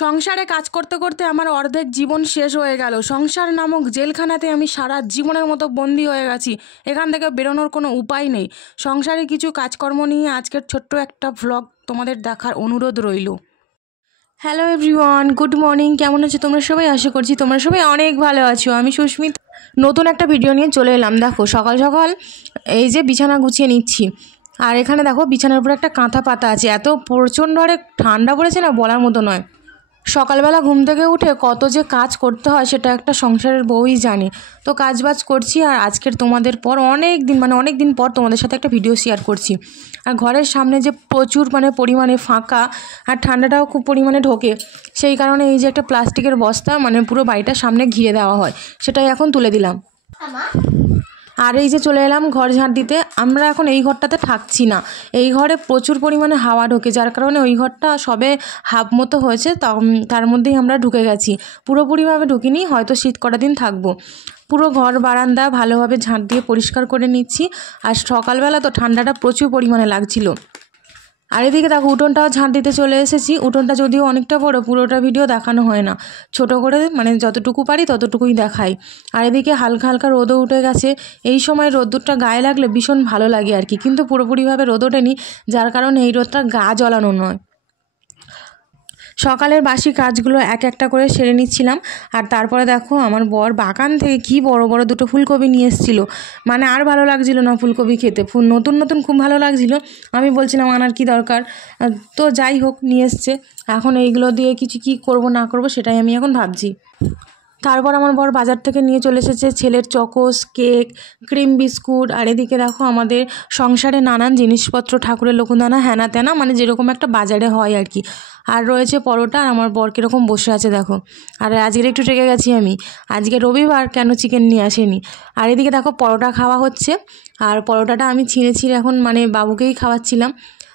সংসারে কাজ করতে করতে আমার অর্ধেক জীবন শেষ হয়ে গেল। সংসার নামক জেলখানাতে আমি সারা জীবনের মতো বন্দি হয়ে গেছি। এখান থেকে বেরোনোর কোনো উপায় নেই। সংসারে কিছু কাজকর্ম নিয়ে আজকের ছোট্ট একটা ভ্লগ তোমাদের দেখার অনুরোধ রইল। Hello everyone, good morning. কেমন আছো তোমরা সবাই? আশা করছি তোমরা সবাই অনেক ভালো আছো। আমি সুস্মিতা নতুন একটা ভিডিও নিয়ে চলে এলাম। দেখো সকাল সকাল এই যে বিছানা গুছিয়ে নিচ্ছি, আর এখানে দেখো বিছানার উপরে একটা কাঁথা পাতা আছে। এত প্রচণ্ড আরে ঠান্ডা পড়েছে না, বলার মতো নয়। সকালবেলা ঘুম থেকে উঠে কত যে কাজ করতে হয় সেটা একটা সংসারের বউই জানে। তো কাজবাজ করছি, আর আজকের তোমাদের পর অনেক দিন পর তোমাদের সাথে একটা ভিডিও শেয়ার করছি। আর ঘরের সামনে যে প্রচুর পরিমাণে ফাঁকা, আর ঠান্ডাটাও খুব পরিমাণে ঢোকে, সেই কারণে এই যে একটা প্লাস্টিকের বস্তা পুরো বাড়িটার সামনে ঘিরে দেওয়া হয়, সেটাই এখন তুলে দিলাম। আর এই যে চলে এলাম ঘর ঝাঁট দিতে। আমরা এখন এই ঘরটাতে থাকছি না, এই ঘরে প্রচুর পরিমাণে হাওয়া ঢোকে, যার কারণে ওই ঘরটা সবে হাফ মতো হয়েছে, তার মধ্যেই আমরা ঢুকে গেছি। পুরোপুরিভাবে ঢুকিনি, হয়তো শীত কটা দিন থাকবো। পুরো ঘর বারান্দা ভালোভাবে ঝাঁট দিয়ে পরিষ্কার করে নিচ্ছি। আর সকালবেলা তো ঠান্ডাটা প্রচুর পরিমাণে লাগছিল। আর এদিকে দেখো উঠোনটাও ঝাঁট দিতে চলে এসেছি। উঠোনটা যদিও অনেকটা বড়, পুরোটা ভিডিও দেখানো হয় না, ছোট করে যতটুকু পারি ততটুকুই দেখাই। আর এদিকে হালকা হালকা রোদও উঠে গেছে। এই সময় রোদ্দুরটা গায়ে লাগলে ভীষণ ভালো লাগে আর কি, কিন্তু পুরোপুরিভাবে রোদ ওঠেনি, যার কারণে এই রোদটা গা জ্বলানো নয়। সকালের বাসি কাজগুলো এক একটা করে সেরে নিচ্ছিলাম। আর তারপরে দেখো আমার বর বাগান থেকে কি বড় বড় দুটো ফুলকপি নিয়ে এসেছিলো। আর ভালো লাগছিল না ফুলকপি খেতে, নতুন নতুন খুব ভালো লাগছিল। আমি বলছিলাম আনার কি দরকার, তো যাই হোক নিয়ে এসছে। এখন এইগুলো দিয়ে কিছু কি করব না করব সেটাই আমি এখন ভাবছি। তারপর আমার বর বাজার থেকে নিয়ে চলে এসেছে ছেলের চকোস, কেক, ক্রিম বিস্কুট। আর এদিকে দেখো আমাদের সংসারে নানান জিনিসপত্র, ঠাকুরের লোকদানা, হ্যানা ত্যানা, যেরকম একটা বাজারে হয় আর কি। আর রয়েছে পরোটা। আর আমার বর কীরকম বসে আছে দেখো। আর আজকের একটু রেগে গেছি আমি, আজকে রবিবার কেন চিকেন নিয়ে আসেনি। আর এদিকে দেখো পরোটা খাওয়া হচ্ছে। আর পরোটাটা আমি ছিঁড়ে এখন বাবুকেই খাওয়াচ্ছিলাম।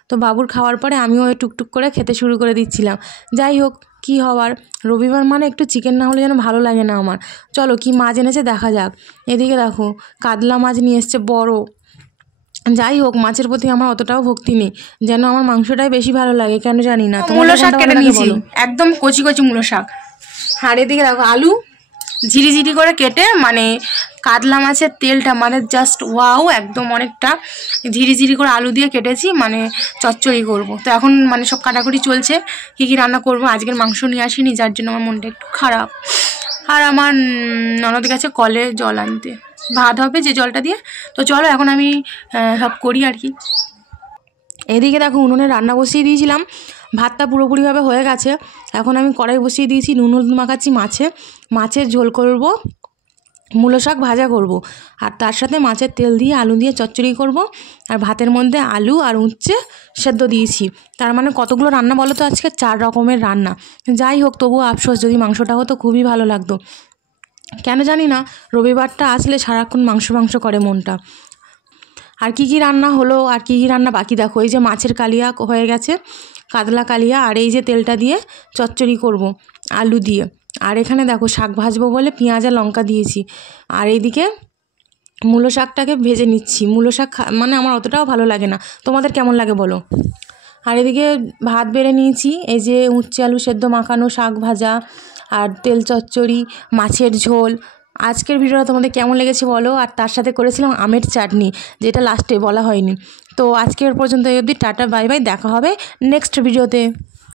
তো বাবুর খাওয়ার পরে আমিও টুকটুক করে খেতে শুরু করে দিচ্ছিলাম। যাই হোক, কি হওয়ার, রবিবার একটু চিকেন না হলে যেন ভালো লাগে না আমার। চলো কি মাছ এনেছে দেখা যাক। এদিকে দেখো কাতলা মাছ নিয়ে এসছে বড়। যাই হোক, মাছের প্রতি আমার অতটাও ভক্তি নেই, যেন আমার মাংসটাই বেশি ভালো লাগে, কেন জানি না। মূলো শাক কেটে নিয়েছি, একদম কচি কচি মূলো শাক। আর এদিকে দেখো আলু ঝিরিঝিরি করে কেটে, কাতলা মাছের তেলটা জাস্ট ওয়াও, একদম অনেকটা ঝিরিঝিরি করে আলু দিয়ে কেটেছি, চচ্চড়ি করব। তো এখন সব কাটাকুটি চলছে, কী কী রান্না করব। আজকের মাংস নিয়ে আসিনি, যার জন্য আমার মনটা একটু খারাপ। আর আমার ননদ গেছে কলে জল আনতে, ভাত হবে যে জলটা দিয়ে। তো চলো এখন আমি সব করি আর কি। এদিকে দেখো উনুনে রান্না বসিয়ে দিয়েছিলাম, ভাতটা পুরোপুরিভাবে হয়ে গেছে। এখন আমি কড়াই বসিয়ে দিয়েছি, নুন হলুদ মাখাচ্ছি মাছের ঝোল করব, মূলো শাক ভাজা করব, আর তার সাথে মাছের তেল দিয়ে আলু দিয়ে চচ্চড়ি করব। আর ভাতের মধ্যে আলু আর উচ্ছে সেদ্ধ দিয়েছি। তার কতগুলো রান্না বলো তো, আজকে 4 রকমের রান্না। যাই হোক, তবুও আফসোস, যদি মাংসটা হতো খুবই ভালো লাগতো। কেন জানি না, রবিবারটা আসলে সারাক্ষণ মাংস করে মনটা। আর কি কি রান্না হলো আর কি কি রান্না বাকি দেখো। এই যে মাছের কালিয়া হয়ে গেছে, কাতলা কালিয়া। আর এই যে তেলটা দিয়ে চচ্চড়ি করব আলু দিয়ে। আর এখানে দেখো শাক ভাজবো বলে পেঁয়াজ আর লঙ্কা দিয়েছি। আর এইদিকে মূলো শাকটাকে ভেজে নিচ্ছি। মূলো শাক আমার অতটাও ভালো লাগে না, তোমাদের কেমন লাগে বলো। আর এদিকে ভাত বেড়ে নিয়েছি, এই যে উচ্ছে আলু সেদ্ধ মাখানো, শাক ভাজা, আর তেল চচ্চড়ি, মাছের ঝোল। আজকের ভিডিওটা তোমাদের কেমন লেগেছে বলো। আর তার সাথে করেছিলাম আমের চাটনি, যেটা লাস্টে বলা হয়নি। তো আজকের পর্যন্ত এই অবধি, টাটা বাই বাই, দেখা হবে নেক্সট ভিডিওতে।